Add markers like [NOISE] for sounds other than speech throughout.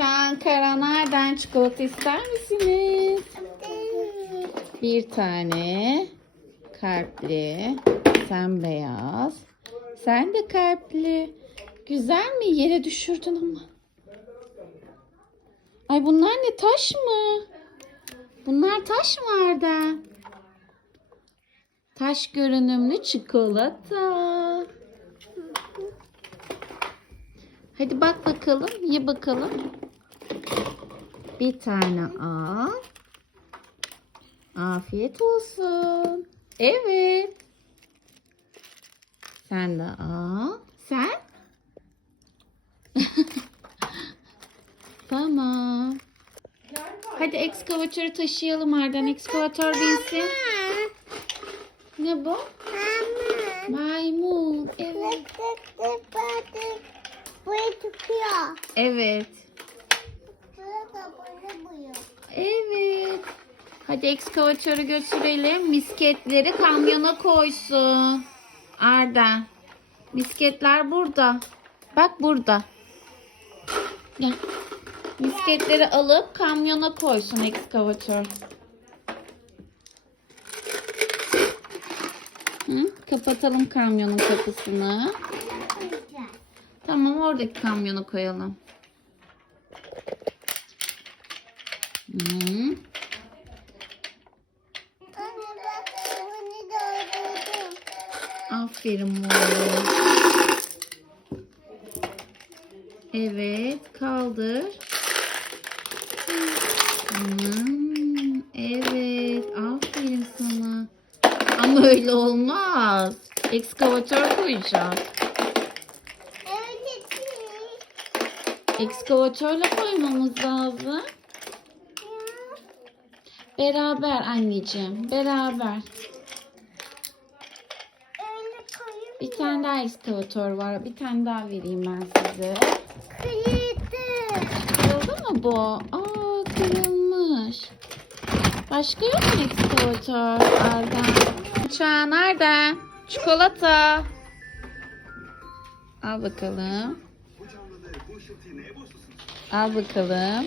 Şankara nereden çikolata ister misiniz? Bir tane kalpli. Sen beyaz. Sen de kalpli. Güzel mi? Yere düşürdün ama. Ay bunlar ne taş mı? Bunlar taş mı Arda? Taş görünümlü çikolata. Hadi bak bakalım, ye bakalım. Bir tane al. Afiyet olsun. Evet. Sen de al. Sen? [LAUGHS] tamam. Hadi ekskavatörü taşıyalım Arden. Ekskavatör binsin. Ne bu? Maymun. Evet. Evet. Evet. Hadi ekskavatörü götürelim. Misketleri kamyona koysun. Arda. Misketler burada. Bak burada. Gel. Misketleri alıp kamyona koysun ekskavatör. Hı? Kapatalım kamyonun kapısını. Tamam oradaki kamyonu koyalım. Hı. Anne bak bunu doldurdum. Aferin oğlum. Evet, kaldır. Hmm, evet, aferin sana. Ama öyle olmaz. Ekskavatör koyacağız. Evet. Ekskavatörle koymamız lazım. Beraber anneciğim, beraber. Bir tane daha ekskavatör var. Bir tane daha vereyim ben size. Kıyıdı. Kırıldı mı bu? Aa kırılmış. Başka yok mu ekskavatör? Arda. Uçağı nerede? Çikolata. Al bakalım. Al bakalım.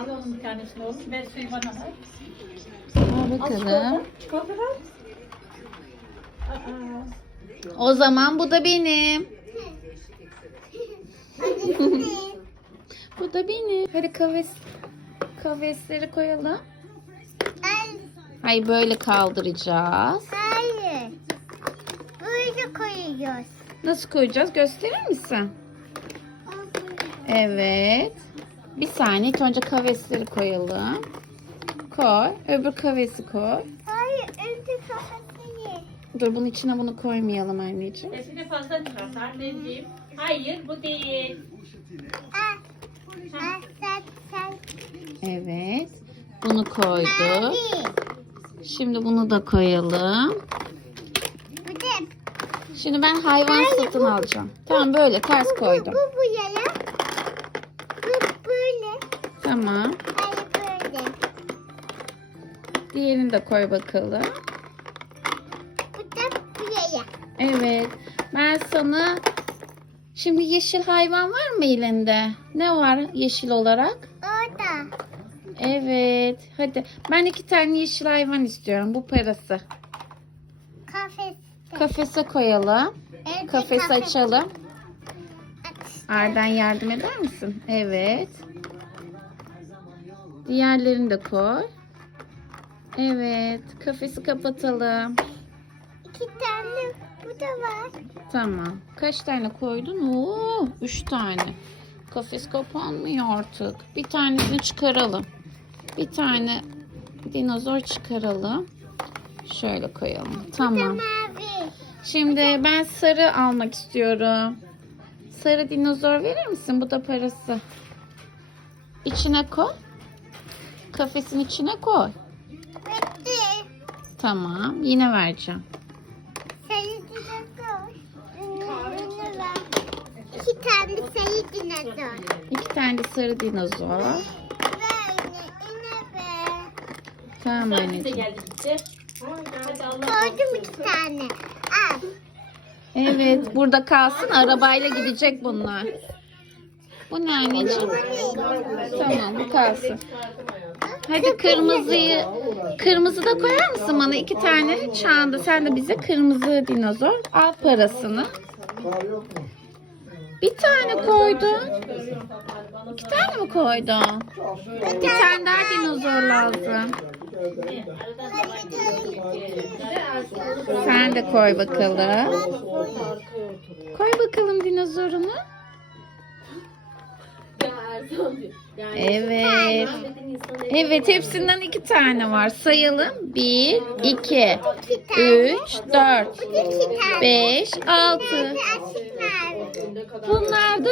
Al onun bir tanesini oğlum. Ver suyu bana. ver. Al bakalım. Çikolata ver. Aa, O zaman bu da benim. [LAUGHS] bu da benim. Hadi kaves kavesleri koyalım. Ay, Hayır böyle kaldıracağız. hayır. Böyle koyuyoruz. Nasıl koyacağız? Gösterir misin? Evet. Bir saniye. İlk önce kavesleri koyalım. Koy. Öbür kavesi koy. Hayır önce kafasını. Dur bunun içine bunu koymayalım anneciğim. Sesini fazla çıkart anneciğim. Hayır bu değil. Sen, sen. Evet. Bunu koyduk. Şimdi bunu da koyalım. Şimdi ben hayvan satın alacağım. Tamam böyle ters koydum. Bu Bu böyle. Tamam. Hayır böyle. Diğerini de koy bakalım. Bu da buraya. Evet. Ben sana şimdi yeşil hayvan var mı elinde? Ne var yeşil olarak? Orada. Evet. Hadi. Ben iki tane yeşil hayvan istiyorum. Bu parası. Kafes. Kafese koyalım. Önce Kafesi kafe- açalım. Aç. Arden yardım eder misin? Evet. Diğerlerini de koy. Evet. Kafesi kapatalım. İki tane bu da var. Tamam. Kaç tane koydun? Oo, üç tane. Kafes kapanmıyor artık. Bir tanesini çıkaralım. Bir tane dinozor çıkaralım. Şöyle koyalım. Tamam. Şimdi ben sarı almak istiyorum. Sarı dinozor verir misin? Bu da parası. İçine koy. Kafesin içine koy. Bitti. Tamam. Yine vereceğim. Sayı dinozor. Var. İki tane sayı dinozor. İki tane de sarı dinozor. Böyle yine be. Tamam Sen de anneciğim. geldi gitti. Hadi Allah Koydum iki tane. Al. Evet. Burada kalsın. Arabayla gidecek bunlar. Bu ne anneciğim? Tamam bu kalsın. Hadi kırmızıyı kırmızı da koyar mısın bana iki tane çağında sen de bize kırmızı dinozor al parasını. Bir tane koydun. İki tane mi koydun? Bir tane daha dinozor lazım. Sen de koy bakalım. Koy bakalım dinozorunu. Evet. Evet hepsinden iki tane var. Sayalım. Bir, iki, üç, dört, beş, altı. Bunlar da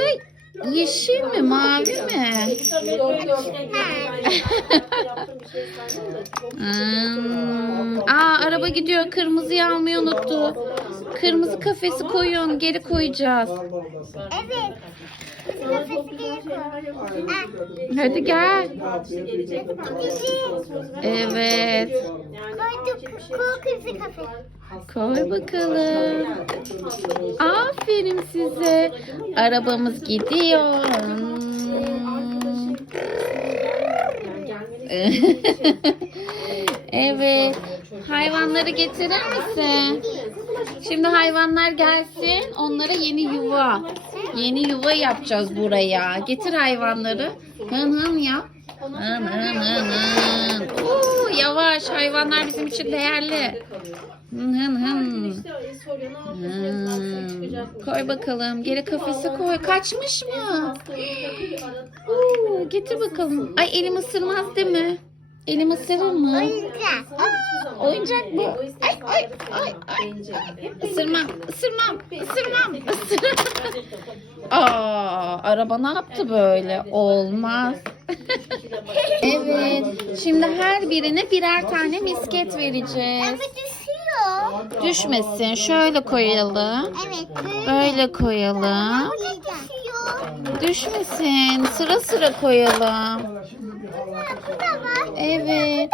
yeşil mi, mavi mi? Hmm. Aa araba gidiyor. Kırmızıyı almayı unuttu. Kırmızı kafesi koyun. Geri koyacağız. Evet. Hadi gel. Evet. Koyduk. Koy kızı kafesi. Koy bakalım. Aferin size. Arabamız gidiyor. [LAUGHS] Evet. Hayvanları getirir misin? Şimdi hayvanlar gelsin. Onlara yeni yuva. Yeni yuva yapacağız buraya. Getir hayvanları. Hın hın yap. Hın hın hın hın. Oo, yavaş. Hayvanlar bizim için değerli. Hın hın hın. Hmm. Koy bakalım. Geri kafese koy. Kaçmış mı? Oo, getir bakalım. Ay elim ısırmaz değil mi? Elim ısırır mı? Oyuncak. Oyuncak bu. Ay ay ay ay. Isırmam, ısırmam, ısırmam, ısırmam. [LAUGHS] Aa, araba ne yaptı böyle? Olmaz. [LAUGHS] evet. Şimdi her birine birer tane misket vereceğiz. Düşmesin. Şöyle koyalım. Evet. Böyle koyalım. Düşmesin. Sıra sıra koyalım. Evet.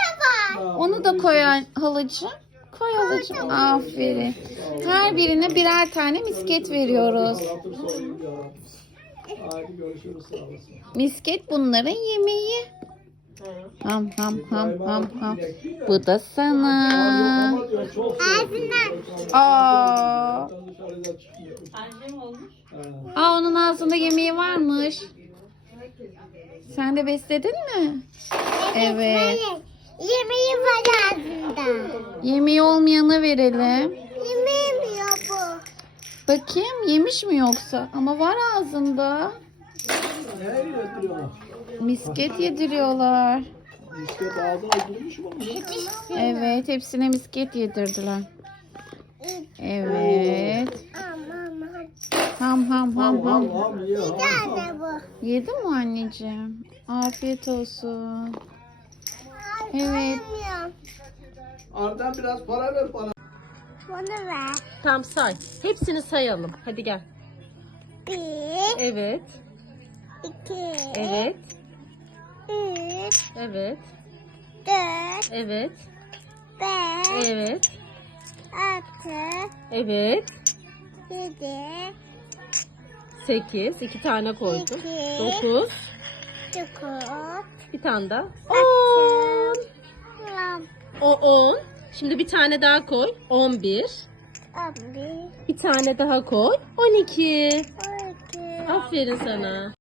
Onu da koy halacığım. Koy halacığım. Aferin. Her birine birer tane misket veriyoruz. Misket bunların yemeği. Ham ham ham ham ham. Bu da sana. Ağzından. Aa. Aa onun ağzında yemeği varmış. Sen de besledin mi? Evet. Yemeği var ağzında. Yemeği olmayana verelim. Yememiyor bu. Bakayım yemiş mi yoksa? Ama var ağzında. Ne yediriyorlar? Misket yediriyorlar. Misket ağzına girmiş mi? Evet hepsine misket yedirdiler. Evet. Ham ham ham Ham Bir tane bu. Yedin mi anneciğim? Afiyet olsun. Evet. Arden biraz para ver bana. Bunu ver. Tam say. Hepsini sayalım. Hadi gel. Bir, Evet. İki, Evet. üç, Evet. dört, Evet. beş, Evet. altı, Evet. yedi, 8. iki tane koydum. İki. 9. dokuz, Bir tane daha. 10. on, O 10. Şimdi bir tane daha koy. 11. on bir, Bir tane daha koy. 12. on iki. Aferin sana.